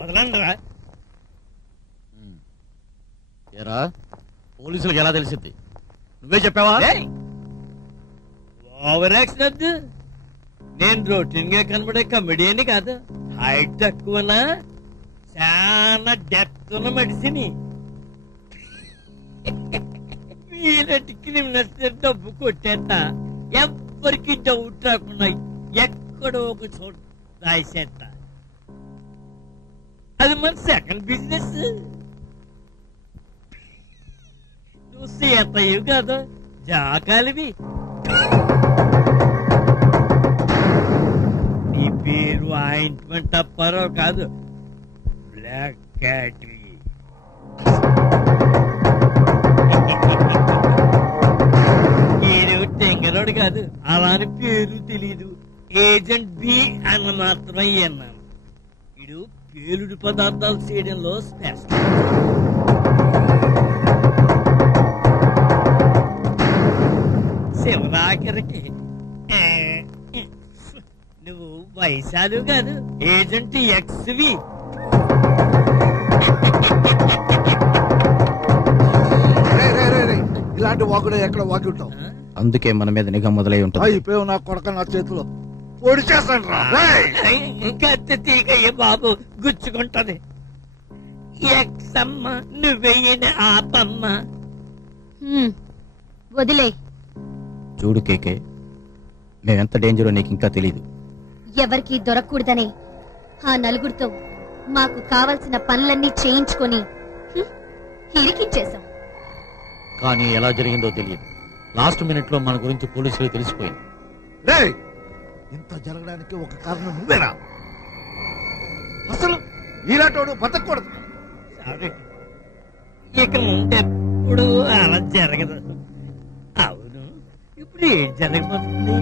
వదలండి రా. ఏరా పోలీసులకు ఎలా తెలిసింది? నువ్వే చెప్పావా? ఓవర్ యాక్షన్ వద్దు. నేను రొటీన్ గా కనబడే కమెడియన్ కాదు. హైట్ తక్కువనా, చాలా డెప్త్ ఉన్న మెడిసిన్. వీళ్ళకి క్రిమినల్స్ డబ్బు కొట్టేస్తా, ఎవ్వరికి డౌట్ రాకుండా ఎక్కడో ఒక చోట రాసేస్తా. అది మన సెకండ్ బిజినెస్. నువ్వు సీతయ్యవు కాదు, జాకాలివి. నీ పేరు ఆయింట్మెంట్ అప్పారావు కాదు, బ్లాక్ క్యాట్. ఈడు టెంగరోడు కాదు, అలాని పేరు తెలీదు. ఏజెంట్ బి అన్న మాత్రం అన్నాను. ఇడు పేలుడు పదార్థాలు చేయడంలో స్పెషల్. శివరాఖరికి నువ్వు వైశాలు కాదు, ఏజెంట్ ఎక్స్వి. ఇలాంటి వాకుడు ఎక్కడ వాకి ఉంటావు? అందుకే మన మీద నిఘా మొదలై ఉంటుంది. అయిపోయావు నా కొడక, నా చేతిలో పొడి చేస్తాను రా. కత్తి తీగయ్య బాబు, గుచ్చుకుంటది. ఎక్సమ్మ నువ్వెయ్యన ఆపమ్మ. వదిలే. చూడు కేకే, మేమెంత డేంజరో నీకు ఇంకా తెలీదు. ఎవరికి దొరకకూడదనే ఆ నలుగురితో మాకు కావలసిన పనులన్నీ చేయించుకొని ఇరికించేశాం. కానీ ఎలా జరిగిందో తెలియదు. లాస్ట్ మినిట్ లో మన గురించి పోలీసులు తెలిసిపోయింది. ఇంత జరగడానికి ఒక కారణం నువ్వేనా? అసలు ఇలాంటి బతకూడదు. ఇక ముందెప్పుడు అలా జరగదు. అవును, ఇప్పుడు ఏం జరగబోతుంది?